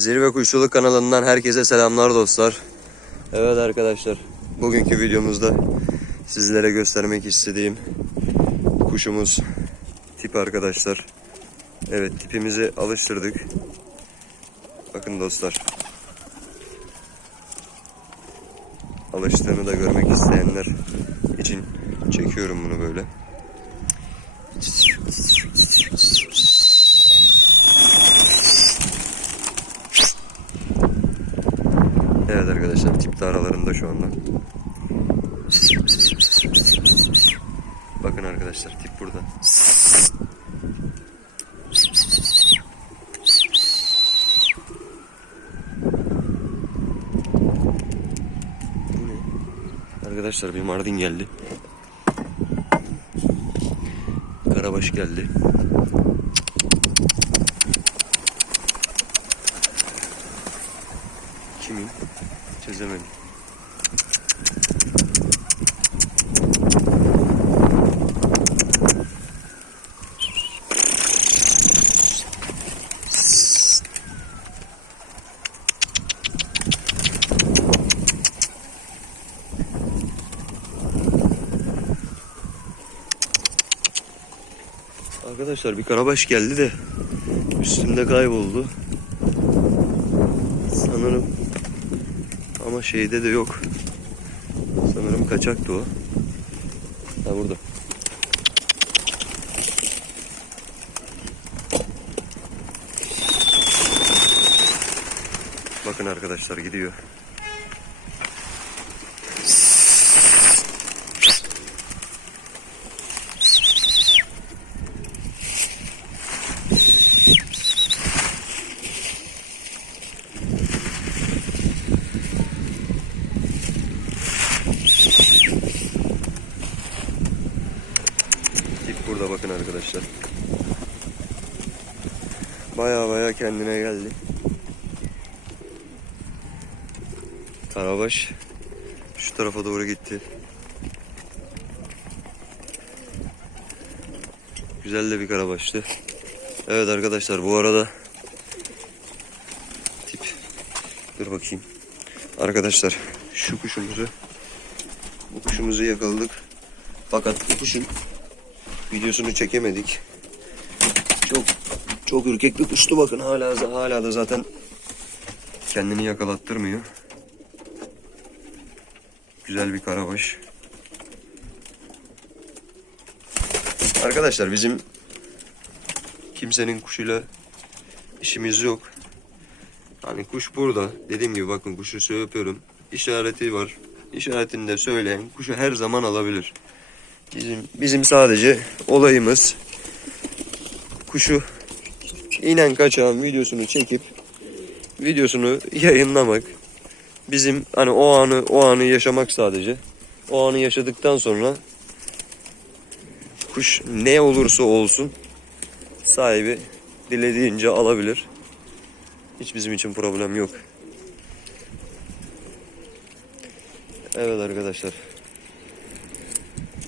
Zirve Kuşçuluk kanalından herkese selamlar dostlar. Evet arkadaşlar, bugünkü videomuzda sizlere göstermek istediğim kuşumuz tip arkadaşlar. Evet, tipimizi alıştırdık. Bakın dostlar. Alıştığını da görmek isteyenler için çekiyorum bunu böyle. Evet arkadaşlar tip de aralarında şu anda. Bakın arkadaşlar tip burada. Bu ne? Arkadaşlar bir Mardin geldi. Karabaş geldi. Kimin? Çözemedim. Arkadaşlar bir karabaş geldi de üstümde kayboldu. Sanırım ama şeyde de yok. Sanırım kaçaktı o. Ha burada. Bakın arkadaşlar gidiyor. Tip burada bakın arkadaşlar. Baya baya kendine geldi. Karabaş şu tarafa doğru gitti. Güzel de bir karabaştı. Evet arkadaşlar bu arada tip dur bakayım. Arkadaşlar şu kuşumuzu bu kuşumuzu yakaladık. Fakat bu kuşun videosunu çekemedik. Çok çok ürkek bir kuştu bakın hala hala da zaten kendini yakalattırmıyor. Güzel bir karabaş. Arkadaşlar bizim kimsenin kuşuyla işimiz yok. Hani kuş burada. Dediğim gibi bakın kuşu yapıyorum. İşareti var. İşaretini de söyleyen kuşu her zaman alabilir. Bizim bizim sadece olayımız kuşu inen kaçağın videosunu çekip videosunu yayınlamak. Bizim hani o anı o anı yaşamak sadece. O anı yaşadıktan sonra kuş ne olursa olsun sahibi dilediğince alabilir. Hiç bizim için problem yok. Evet arkadaşlar.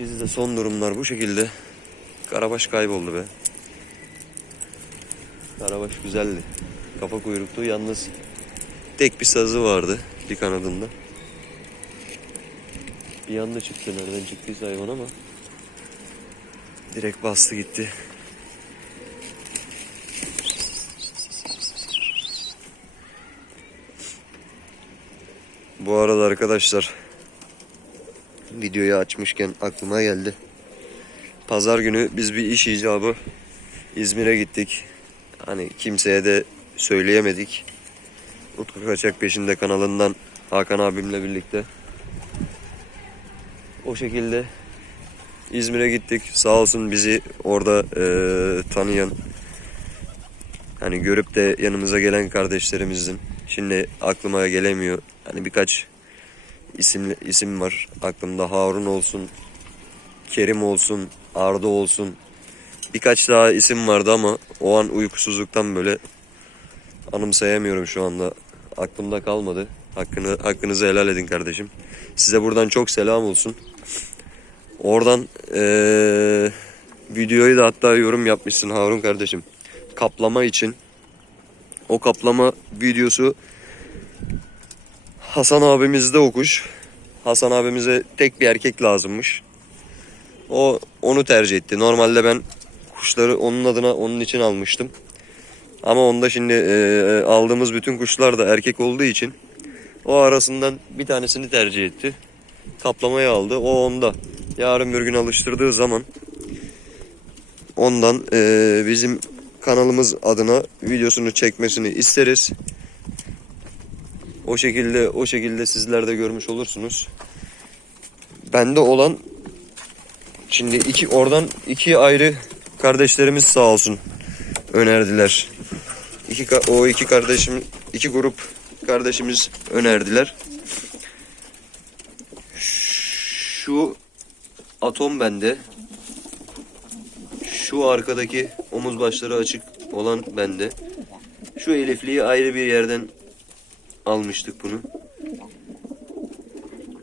Bizde son durumlar bu şekilde. Karabaş kayboldu be. Karabaş güzeldi. Kafa kuyruktu yalnız tek bir sazı vardı bir kanadında. Bir anda çıktı nereden çıktıysa hayvan ama direkt bastı gitti. Bu arada arkadaşlar videoyu açmışken aklıma geldi. Pazar günü biz bir iş icabı İzmir'e gittik. Hani kimseye de söyleyemedik. Utku Kaçak Peşinde kanalından Hakan abimle birlikte. O şekilde İzmir'e gittik. Sağ olsun bizi orada eee, tanıyan hani görüp de yanımıza gelen kardeşlerimizin şimdi aklıma gelemiyor. Hani birkaç isim isim var aklımda. Harun olsun, Kerim olsun, Arda olsun. Birkaç daha isim vardı ama o an uykusuzluktan böyle anımsayamıyorum şu anda. Aklımda kalmadı. Hakkını hakkınızı helal edin kardeşim. Size buradan çok selam olsun. Oradan eee, videoyu da hatta yorum yapmışsın Harun kardeşim. Kaplama için O kaplama videosu Hasan abimizde o kuş. Hasan abimize tek bir erkek lazımmış. O onu tercih etti. Normalde ben kuşları onun adına onun için almıştım. Ama onda şimdi e, aldığımız bütün kuşlar da erkek olduğu için o arasından bir tanesini tercih etti. Kaplamayı aldı. O onda. Yarın bir gün alıştırdığı zaman ondan e, bizim kanalımız adına videosunu çekmesini isteriz. O şekilde o şekilde sizler de görmüş olursunuz. Bende olan şimdi iki oradan iki ayrı kardeşlerimiz sağ olsun önerdiler. İki o iki kardeşim iki grup kardeşimiz önerdiler. Şu atom bende. Şu arkadaki omuz başları açık olan bende. Şu elifliği ayrı bir yerden almıştık bunu.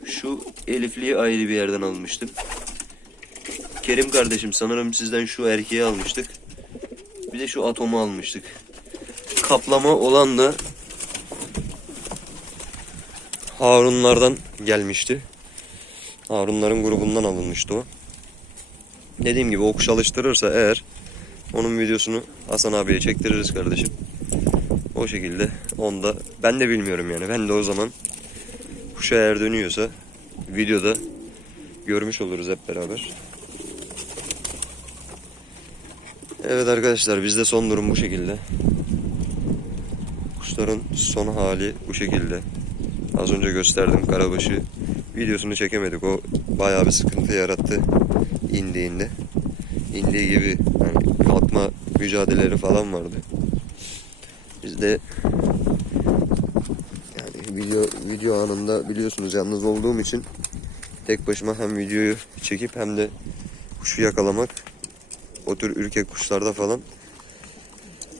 Şu elifliği ayrı bir yerden almıştım. Kerim kardeşim sanırım sizden şu erkeği almıştık. Bir de şu atomu almıştık. Kaplama olan da Harunlardan gelmişti. Harunların grubundan alınmıştı o. Dediğim gibi o kuş alıştırırsa eğer onun videosunu Hasan abiye çektiririz kardeşim. O şekilde onda ben de bilmiyorum yani. Ben de o zaman kuşa eğer dönüyorsa videoda görmüş oluruz hep beraber. Evet arkadaşlar bizde son durum bu şekilde. Kuşların son hali bu şekilde. Az önce gösterdim karabaşı videosunu çekemedik. O bayağı bir sıkıntı yarattı indiğinde. İndiği gibi hani kalkma mücadeleleri falan vardı. De yani video video anında biliyorsunuz yalnız olduğum için tek başıma hem videoyu çekip hem de kuşu yakalamak o tür ürkek kuşlarda falan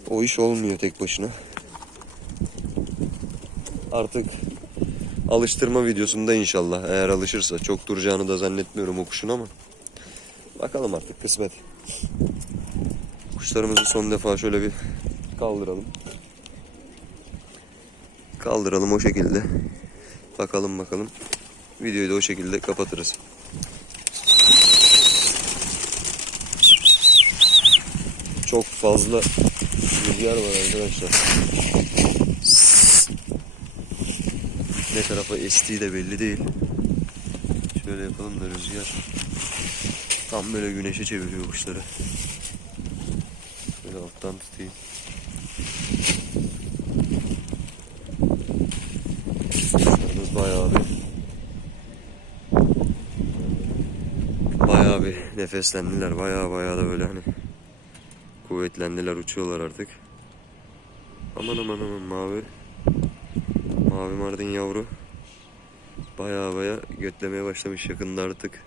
o iş olmuyor tek başına. Artık alıştırma videosunda inşallah eğer alışırsa çok duracağını da zannetmiyorum o kuşun ama bakalım artık kısmet. Kuşlarımızı son defa şöyle bir kaldıralım. Kaldıralım o şekilde. Bakalım bakalım. Videoyu da o şekilde kapatırız. Çok fazla rüzgar var arkadaşlar. Ne tarafa estiği de belli değil. Şöyle yapalım da rüzgar tam böyle güneşe çeviriyor kuşları. Şöyle alttan tutayım. Bayağı bir bayağı bir nefeslendiler. Bayağı bayağı da böyle hani kuvvetlendiler, uçuyorlar artık. Aman aman aman mavi. Mavi mardin yavru. Baya baya götlemeye başlamış yakında artık.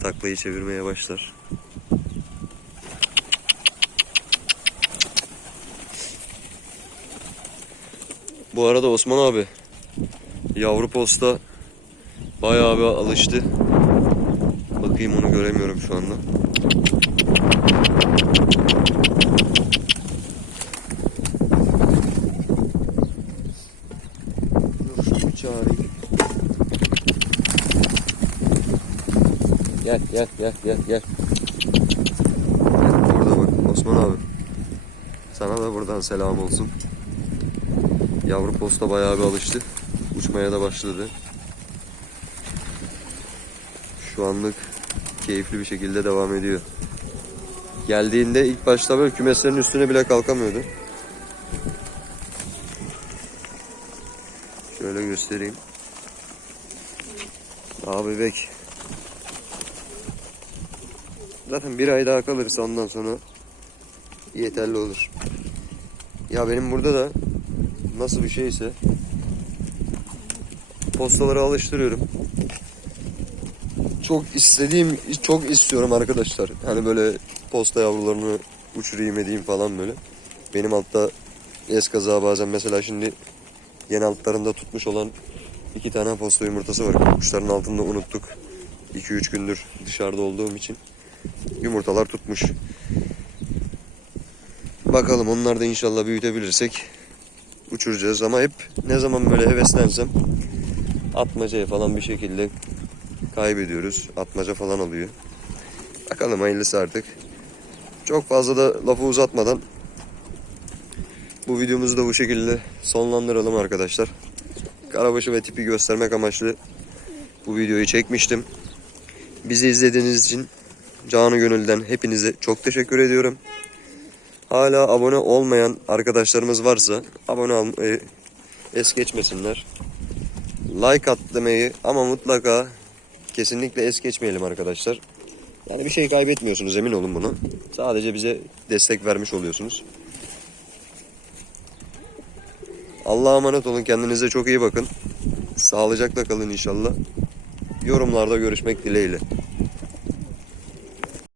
Taklayı çevirmeye başlar. Bu arada Osman abi yavru posta bayağı bir alıştı. Bakayım onu göremiyorum şu anda. Gel gel gel gel gel. Burada bak Osman abi. Sana da buradan selam olsun. Yavru posta bayağı bir alıştı. Uçmaya da başladı. Şu anlık keyifli bir şekilde devam ediyor. Geldiğinde ilk başta böyle kümeslerin üstüne bile kalkamıyordu. Şöyle göstereyim. Daha bebek. Zaten bir ay daha kalırsa ondan sonra yeterli olur. Ya benim burada da nasıl bir şeyse postaları alıştırıyorum. Çok istediğim, çok istiyorum arkadaşlar. Hani böyle posta yavrularını uçurayım edeyim falan böyle. Benim altta eskaza bazen mesela şimdi yeni altlarında tutmuş olan iki tane posta yumurtası var. Kuşların altında unuttuk. 2-3 gündür dışarıda olduğum için yumurtalar tutmuş. Bakalım onlar da inşallah büyütebilirsek uçuracağız ama hep ne zaman böyle heveslensem atmacaya falan bir şekilde kaybediyoruz. Atmaca falan oluyor. Bakalım hayırlısı artık. Çok fazla da lafı uzatmadan bu videomuzu da bu şekilde sonlandıralım arkadaşlar. Karabaşı ve tipi göstermek amaçlı bu videoyu çekmiştim. Bizi izlediğiniz için canı gönülden hepinize çok teşekkür ediyorum. Hala abone olmayan arkadaşlarımız varsa abone olmayı es geçmesinler. Like at demeyi ama mutlaka kesinlikle es geçmeyelim arkadaşlar. Yani bir şey kaybetmiyorsunuz emin olun bunu. Sadece bize destek vermiş oluyorsunuz. Allah'a emanet olun. Kendinize çok iyi bakın. Sağlıcakla kalın inşallah. Yorumlarda görüşmek dileğiyle.